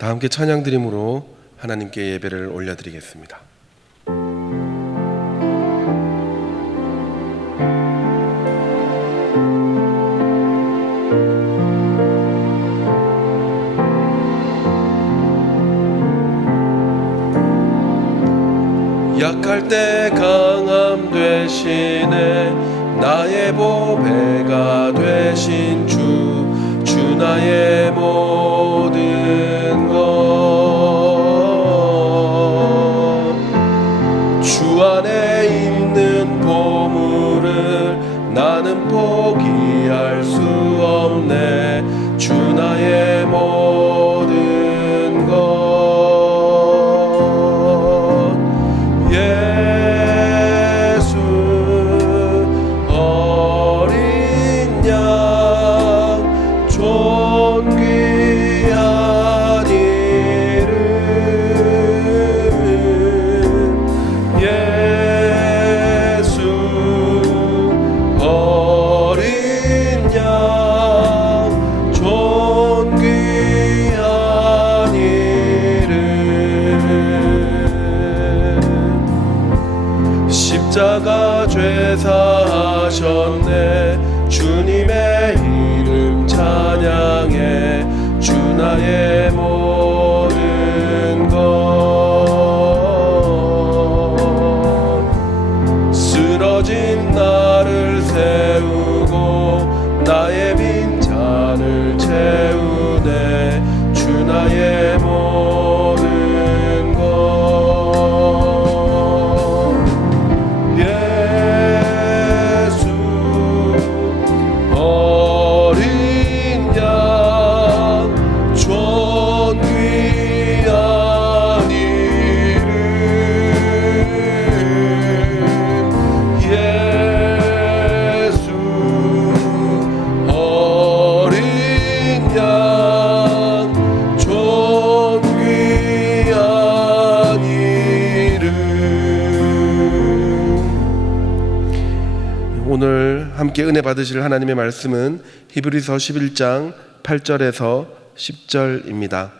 다 함께 찬양 드림으로 하나님께 예배를 올려드리겠습니다. 약할 때 강함 되시네 나의 보배가 되신 주 나의 모든 것 주 안에 있는 보물을 나는 포기할 수 없네 주 나의 모든 것 예수 어린 양 존귀한 이름 예수 어린 양 존귀한 이름 십자가 죄 사하셨네 주님의 이름 찬양해 주 나의 모든 것 쓰러진 나를 세우고 나의 빈잔을 채우네 주 나의 모든 것 예수 어린 양 존귀한 이름 예수 어린 양 존귀한 이름 오늘 함께 은혜 받으실 하나님의 말씀은 히브리서 11장 8절에서 10절입니다.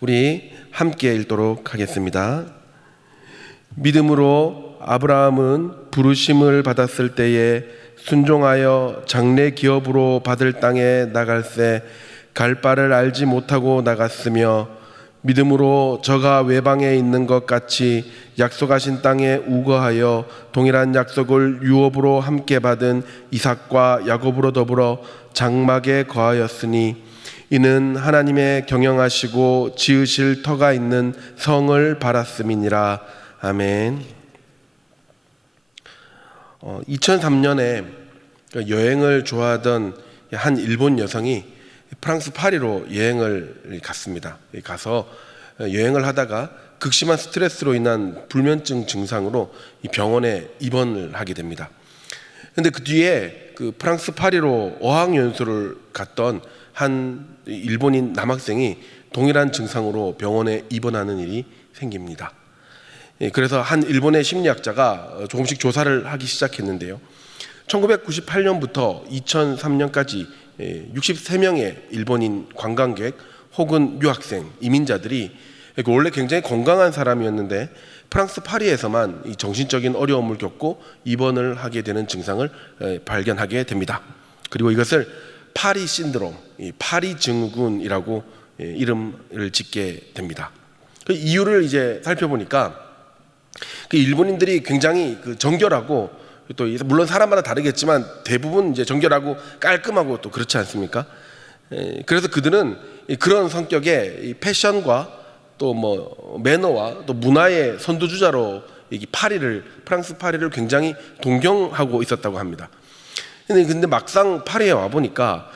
우리 함께 읽도록 하겠습니다. 믿음으로 아브라함은 부르심을 받았을 때에 순종하여 장래 기업으로 받을 땅에 나갈새 갈 바를 알지 못하고 나갔으며 믿음으로 저가 외방에 있는 것 같이 약속하신 땅에 우거하여 동일한 약속을 유업으로 함께 받은 이삭과 야곱으로 더불어 장막에 거하였으니 이는 하나님의 경영하시고 지으실 터가 있는 성을 바랐음이니라. 아멘. 2003년에 여행을 좋아하던 한 일본 여성이 프랑스 파리로 여행을 갔습니다. 가서 여행을 하다가 극심한 스트레스로 인한 불면증 증상으로 병원에 입원을 하게 됩니다. 그런데 그 뒤에 그 프랑스 파리로 어학연수를 갔던 한 일본인 남학생이 동일한 증상으로 병원에 입원하는 일이 생깁니다. 그래서 한 일본의 심리학자가 조금씩 조사를 하기 시작했는데요. 1998년부터 2003년까지 63명의 일본인 관광객 혹은 유학생, 이민자들이 원래 굉장히 건강한 사람이었는데 프랑스 파리에서만 이 정신적인 어려움을 겪고 입원을 하게 되는 증상을 발견하게 됩니다. 그리고 이것을 파리 신드롬, 파리 증후군이라고 이름을 짓게 됩니다. 그 이유를 이제 살펴보니까 그 일본인들이 굉장히 정결하고 또 물론 사람마다 다르겠지만 대부분 이제 정결하고 깔끔하고 또 그렇지 않습니까? 그래서 그들은 그런 성격의 패션과 또 뭐 매너와 또 문화의 선두주자로 프랑스 파리를 굉장히 동경하고 있었다고 합니다. 근데 막상 파리에 와 보니까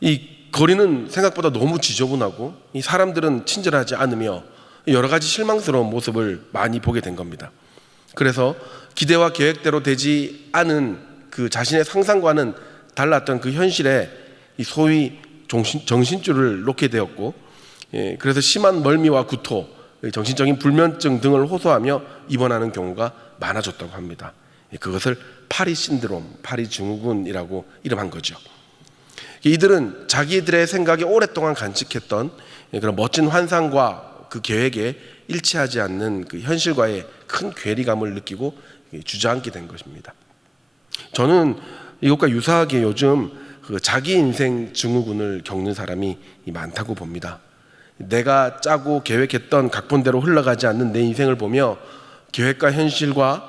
이 거리는 생각보다 너무 지저분하고 이 사람들은 친절하지 않으며 여러 가지 실망스러운 모습을 많이 보게 된 겁니다. 그래서 기대와 계획대로 되지 않은 그 자신의 상상과는 달랐던 그 현실에 이 소위 정신줄을 놓게 되었고, 그래서 심한 멀미와 구토, 정신적인 불면증 등을 호소하며 입원하는 경우가 많아졌다고 합니다. 그것을 파리 신드롬, 파리 증후군이라고 이름한 거죠. 이들은 자기들의 생각에 오랫동안 간직했던 그런 멋진 환상과 그 계획에 일치하지 않는 그 현실과의 큰 괴리감을 느끼고 주저앉게 된 것입니다. 저는 이것과 유사하게 요즘 그 자기 인생 증후군을 겪는 사람이 많다고 봅니다. 내가 짜고 계획했던 각본대로 흘러가지 않는 내 인생을 보며 계획과 현실과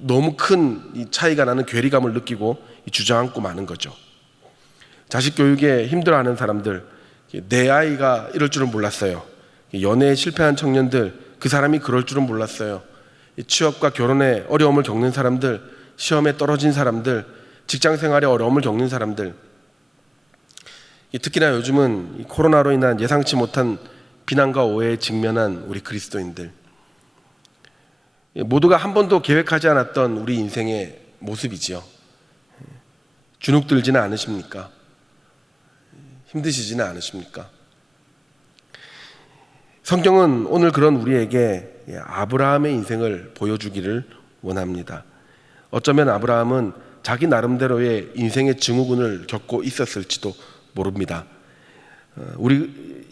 너무 큰 차이가 나는 괴리감을 느끼고 주저앉고 마는 거죠. 자식 교육에 힘들어하는 사람들, 내 아이가 이럴 줄은 몰랐어요. 연애에 실패한 청년들, 그 사람이 그럴 줄은 몰랐어요. 취업과 결혼에 어려움을 겪는 사람들, 시험에 떨어진 사람들, 직장 생활에 어려움을 겪는 사람들, 특히나 요즘은 코로나로 인한 예상치 못한 비난과 오해에 직면한 우리 그리스도인들, 모두가 한 번도 계획하지 않았던 우리 인생의 모습이지요. 주눅들지는 않으십니까? 힘드시지는 않으십니까? 성경은 오늘 그런 우리에게 아브라함의 인생을 보여주기를 원합니다. 어쩌면 아브라함은 자기 나름대로의 인생의 증후군을 겪고 있었을지도 모릅니다.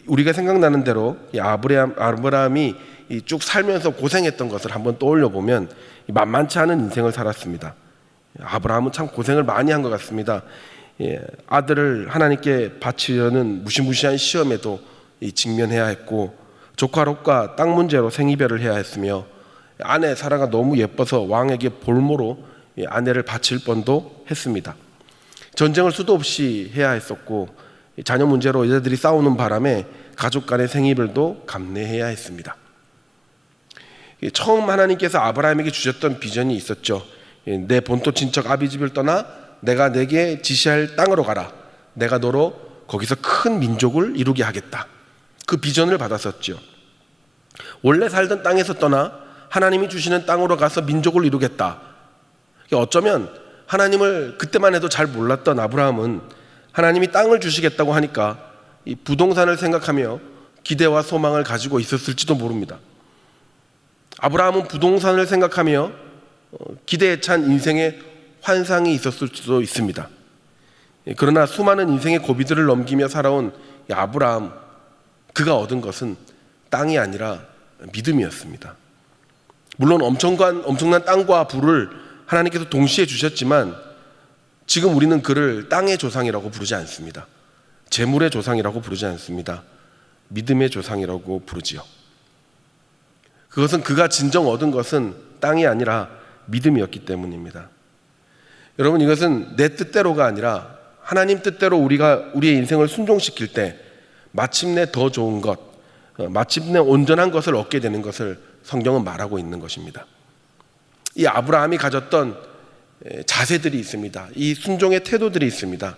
우리가 생각나는 대로 아브라함이 쭉 살면서 고생했던 것을 한번 떠올려 보면 만만치 않은 인생을 살았습니다. 아브라함은 참 고생을 많이 한 것 같습니다. 아들을 하나님께 바치려는 무시무시한 시험에도 직면해야 했고, 조카 롯과 땅 문제로 생이별을 해야 했으며, 아내 사라가 너무 예뻐서 왕에게 볼모로 아내를 바칠 뻔도 했습니다. 전쟁을 수도 없이 해야 했었고, 자녀 문제로 여자들이 싸우는 바람에 가족 간의 생이별도 감내해야 했습니다. 처음 하나님께서 아브라함에게 주셨던 비전이 있었죠. 내 본토 친척 아비 집을 떠나 내가 내게 지시할 땅으로 가라. 내가 너로 거기서 큰 민족을 이루게 하겠다. 그 비전을 받았었죠. 원래 살던 땅에서 떠나 하나님이 주시는 땅으로 가서 민족을 이루겠다. 어쩌면 하나님을 그때만 해도 잘 몰랐던 아브라함은 하나님이 땅을 주시겠다고 하니까 이 부동산을 생각하며 기대와 소망을 가지고 있었을지도 모릅니다. 아브라함은 부동산을 생각하며 기대에 찬 인생의 환상이 있었을 수도 있습니다. 그러나 수많은 인생의 고비들을 넘기며 살아온 아브라함, 그가 얻은 것은 땅이 아니라 믿음이었습니다. 물론 엄청난 땅과 부를 하나님께서 동시에 주셨지만 지금 우리는 그를 땅의 조상이라고 부르지 않습니다. 재물의 조상이라고 부르지 않습니다. 믿음의 조상이라고 부르지요. 그것은 그가 진정 얻은 것은 땅이 아니라 믿음이었기 때문입니다. 여러분, 이것은 내 뜻대로가 아니라 하나님 뜻대로 우리가 우리의 인생을 순종시킬 때 마침내 더 좋은 것, 마침내 온전한 것을 얻게 되는 것을 성경은 말하고 있는 것입니다. 이 아브라함이 가졌던 자세들이 있습니다. 이 순종의 태도들이 있습니다.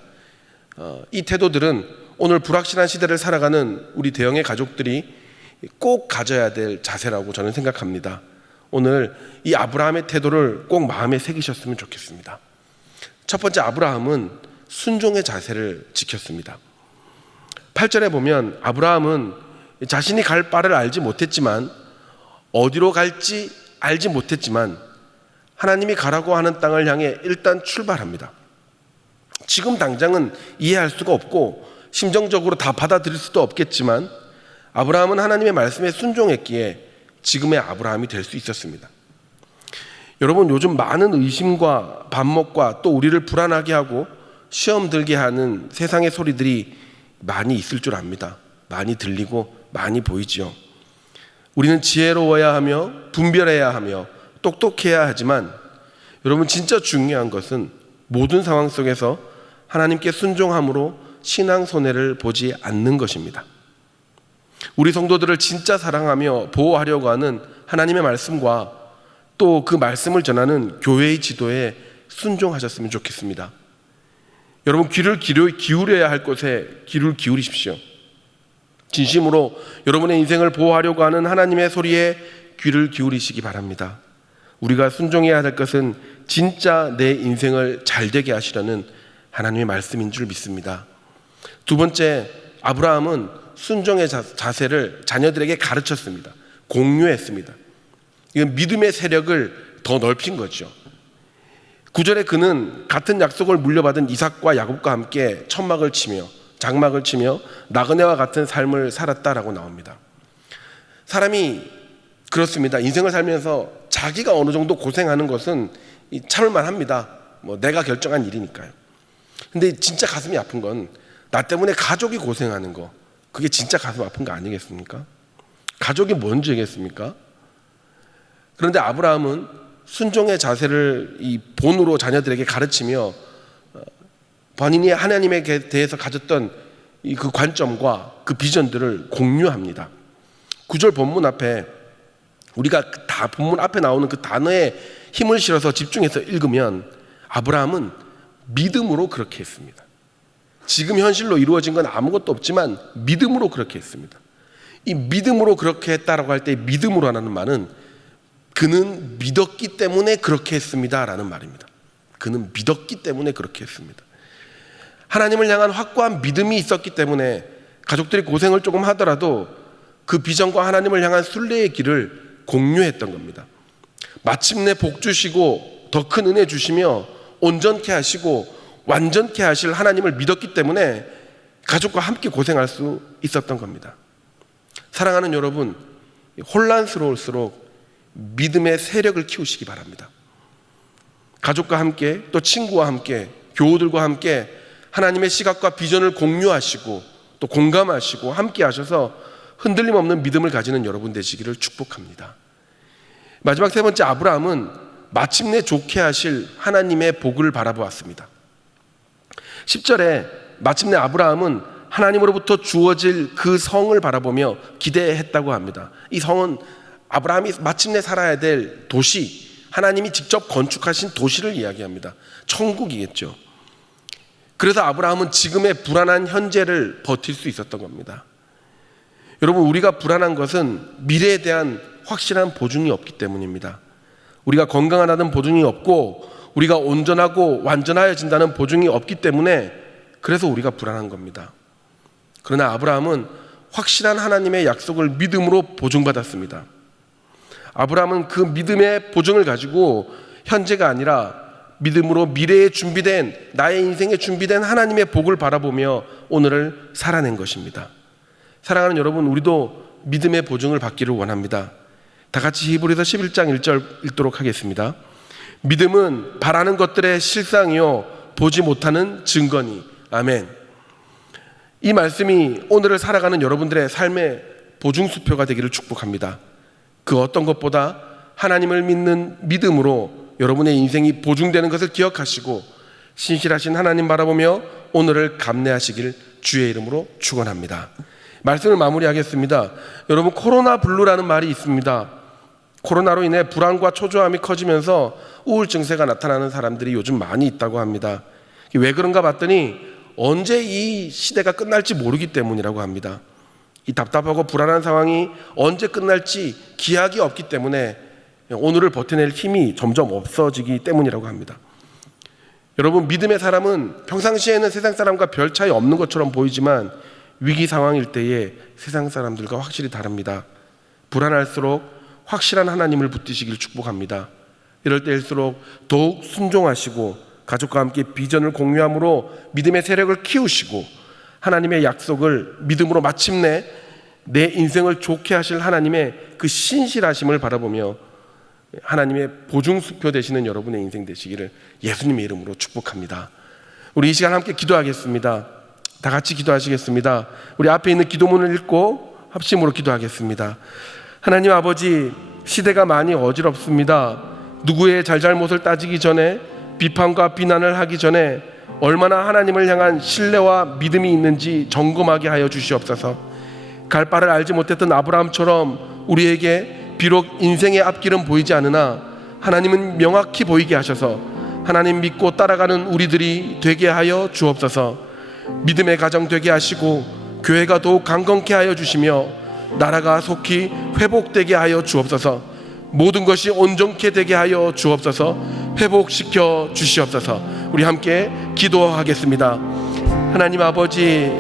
이 태도들은 오늘 불확실한 시대를 살아가는 우리 대형의 가족들이 꼭 가져야 될 자세라고 저는 생각합니다. 오늘 이 아브라함의 태도를 꼭 마음에 새기셨으면 좋겠습니다. 첫 번째, 아브라함은 순종의 자세를 지켰습니다. 8절에 보면 아브라함은 자신이 갈 바를 알지 못했지만, 어디로 갈지 알지 못했지만 하나님이 가라고 하는 땅을 향해 일단 출발합니다. 지금 당장은 이해할 수가 없고 심정적으로 다 받아들일 수도 없겠지만 아브라함은 하나님의 말씀에 순종했기에 지금의 아브라함이 될 수 있었습니다. 여러분, 요즘 많은 의심과 반목과 또 우리를 불안하게 하고 시험 들게 하는 세상의 소리들이 많이 있을 줄 압니다. 많이 들리고 많이 보이지요. 우리는 지혜로워야 하며 분별해야 하며 똑똑해야 하지만 여러분, 진짜 중요한 것은 모든 상황 속에서 하나님께 순종함으로 신앙 손해를 보지 않는 것입니다. 우리 성도들을 진짜 사랑하며 보호하려고 하는 하나님의 말씀과 또 그 말씀을 전하는 교회의 지도에 순종하셨으면 좋겠습니다. 여러분, 귀를 기울여야 할 곳에 귀를 기울이십시오. 진심으로 여러분의 인생을 보호하려고 하는 하나님의 소리에 귀를 기울이시기 바랍니다. 우리가 순종해야 될 것은 진짜 내 인생을 잘되게 하시려는 하나님의 말씀인 줄 믿습니다. 두 번째, 아브라함은 순종의 자세를 자녀들에게 가르쳤습니다. 공유했습니다. 이건 믿음의 세력을 더 넓힌 거죠. 9절에 그는 같은 약속을 물려받은 이삭과 야곱과 함께 천막을 치며 장막을 치며 나그네와 같은 삶을 살았다라고 나옵니다. 사람이 그렇습니다. 인생을 살면서 자기가 어느 정도 고생하는 것은 참을만 합니다. 내가 결정한 일이니까요. 근데 진짜 가슴이 아픈 건 나 때문에 가족이 고생하는 거, 그게 진짜 가슴 아픈 거 아니겠습니까? 가족이 뭔 죄겠습니까? 그런데 아브라함은 순종의 자세를 이 본으로 자녀들에게 가르치며 본인이 하나님에 대해서 가졌던 그 관점과 그 비전들을 공유합니다. 9절 본문 앞에 우리가 다 본문 앞에 나오는 그 단어에 힘을 실어서 집중해서 읽으면 아브라함은 믿음으로 그렇게 했습니다. 지금 현실로 이루어진 건 아무것도 없지만 믿음으로 그렇게 했습니다. 이 믿음으로 그렇게 했다라고 할 때 믿음으로 하는 말은 그는 믿었기 때문에 그렇게 했습니다 라는 말입니다. 그는 믿었기 때문에 그렇게 했습니다. 하나님을 향한 확고한 믿음이 있었기 때문에 가족들이 고생을 조금 하더라도 그 비전과 하나님을 향한 순례의 길을 공유했던 겁니다. 마침내 복 주시고 더 큰 은혜 주시며 온전케 하시고 완전케 하실 하나님을 믿었기 때문에 가족과 함께 고생할 수 있었던 겁니다. 사랑하는 여러분, 혼란스러울수록 믿음의 세력을 키우시기 바랍니다. 가족과 함께 또 친구와 함께 교우들과 함께 하나님의 시각과 비전을 공유하시고 또 공감하시고 함께 하셔서 흔들림 없는 믿음을 가지는 여러분 되시기를 축복합니다. 마지막 세 번째, 아브라함은 마침내 좋게 하실 하나님의 복을 바라보았습니다. 10절에 마침내 아브라함은 하나님으로부터 주어질 그 성을 바라보며 기대했다고 합니다. 이 성은 아브라함이 마침내 살아야 될 도시, 하나님이 직접 건축하신 도시를 이야기합니다. 천국이겠죠. 그래서 아브라함은 지금의 불안한 현재를 버틸 수 있었던 겁니다. 여러분, 우리가 불안한 것은 미래에 대한 확실한 보증이 없기 때문입니다. 우리가 건강하다는 보증이 없고 우리가 온전하고 완전하여진다는 보증이 없기 때문에 그래서 우리가 불안한 겁니다. 그러나 아브라함은 확실한 하나님의 약속을 믿음으로 보증받았습니다. 아브라함은 그 믿음의 보증을 가지고 현재가 아니라 믿음으로 미래에 준비된, 나의 인생에 준비된 하나님의 복을 바라보며 오늘을 살아낸 것입니다. 사랑하는 여러분, 우리도 믿음의 보증을 받기를 원합니다. 다 같이 히브리서 11장 1절 읽도록 하겠습니다. 믿음은 바라는 것들의 실상이요 보지 못하는 증거니. 아멘. 이 말씀이 오늘을 살아가는 여러분들의 삶의 보증수표가 되기를 축복합니다. 그 어떤 것보다 하나님을 믿는 믿음으로 여러분의 인생이 보증되는 것을 기억하시고 신실하신 하나님 바라보며 오늘을 감내하시길 주의 이름으로 축원합니다. 말씀을 마무리하겠습니다. 여러분, 코로나 블루라는 말이 있습니다. 코로나로 인해 불안과 초조함이 커지면서 우울증 증세가 나타나는 사람들이 요즘 많이 있다고 합니다. 왜 그런가 봤더니 언제 이 시대가 끝날지 모르기 때문이라고 합니다. 이 답답하고 불안한 상황이 언제 끝날지 기약이 없기 때문에 오늘을 버텨낼 힘이 점점 없어지기 때문이라고 합니다. 여러분, 믿음의 사람은 평상시에는 세상 사람과 별 차이 없는 것처럼 보이지만 위기 상황일 때에 세상 사람들과 확실히 다릅니다. 불안할수록 확실한 하나님을 붙드시길 축복합니다. 이럴 때일수록 더욱 순종하시고 가족과 함께 비전을 공유함으로 믿음의 세력을 키우시고 하나님의 약속을 믿음으로 마침내 내 인생을 좋게 하실 하나님의 그 신실하심을 바라보며 하나님의 보증수표 되시는 여러분의 인생 되시기를 예수님의 이름으로 축복합니다. 우리 이 시간 함께 기도하겠습니다. 다 같이 기도하시겠습니다. 우리 앞에 있는 기도문을 읽고 합심으로 기도하겠습니다. 하나님 아버지, 시대가 많이 어지럽습니다. 누구의 잘잘못을 따지기 전에, 비판과 비난을 하기 전에 얼마나 하나님을 향한 신뢰와 믿음이 있는지 점검하게 하여 주시옵소서. 갈 바를 알지 못했던 아브라함처럼 우리에게 비록 인생의 앞길은 보이지 않으나 하나님은 명확히 보이게 하셔서 하나님 믿고 따라가는 우리들이 되게 하여 주옵소서. 믿음의 가정 되게 하시고 교회가 더욱 강건케 하여 주시며 나라가 속히 회복되게 하여 주옵소서. 모든 것이 온전케 되게 하여 주옵소서. 회복시켜 주시옵소서. 우리 함께 기도하겠습니다. 하나님 아버지,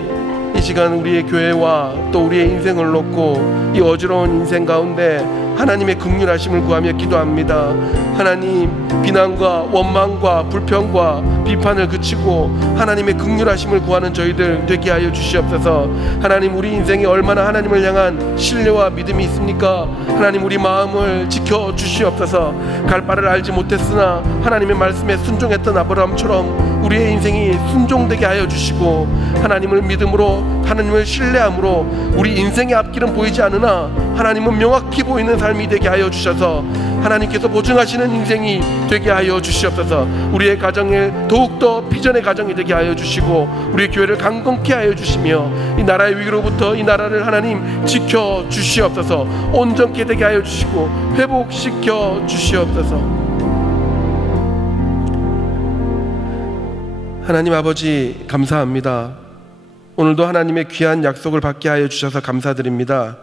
이 시간 우리의 교회와 또 우리의 인생을 놓고 이 어지러운 인생 가운데 하나님의 긍휼하심을 구하며 기도합니다. 하나님, 비난과 원망과 불평과 비판을 그치고 하나님의 긍휼하심을 구하는 저희들 되게 하여 주시옵소서. 하나님, 우리 인생에 얼마나 하나님을 향한 신뢰와 믿음이 있습니까? 하나님, 우리 마음을 지켜 주시옵소서. 갈 바를 알지 못했으나 하나님의 말씀에 순종했던 아브라함처럼 우리의 인생이 순종되게 하여 주시고, 하나님을 믿음으로, 하나님을 신뢰함으로 우리 인생의 앞길은 보이지 않으나 하나님은 명확히 보이는 삶이 되게 하여 주셔서 하나님께서 보증하시는 인생이 되게 하여 주시옵소서. 우리의 가정에 더욱더 비전의 가정이 되게 하여 주시고, 우리 교회를 강건케 하여 주시며, 이 나라의 위기로부터 이 나라를 하나님 지켜 주시옵소서. 온전케 되게 하여 주시고 회복시켜 주시옵소서. 하나님 아버지, 감사합니다. 오늘도 하나님의 귀한 약속을 받게 하여 주셔서 감사드립니다.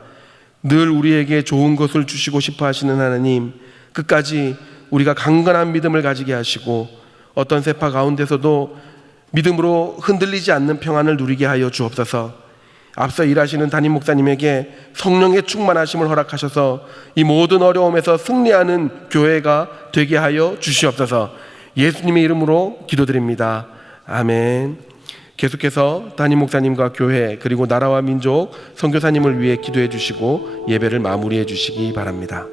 늘 우리에게 좋은 것을 주시고 싶어 하시는 하나님, 끝까지 우리가 강건한 믿음을 가지게 하시고 어떤 세파 가운데서도 믿음으로 흔들리지 않는 평안을 누리게 하여 주옵소서. 앞서 일하시는 담임 목사님에게 성령의 충만하심을 허락하셔서 이 모든 어려움에서 승리하는 교회가 되게 하여 주시옵소서. 예수님의 이름으로 기도드립니다. 아멘. 계속해서 담임 목사님과 교회 그리고 나라와 민족 선교사님을 위해 기도해 주시고 예배를 마무리해 주시기 바랍니다.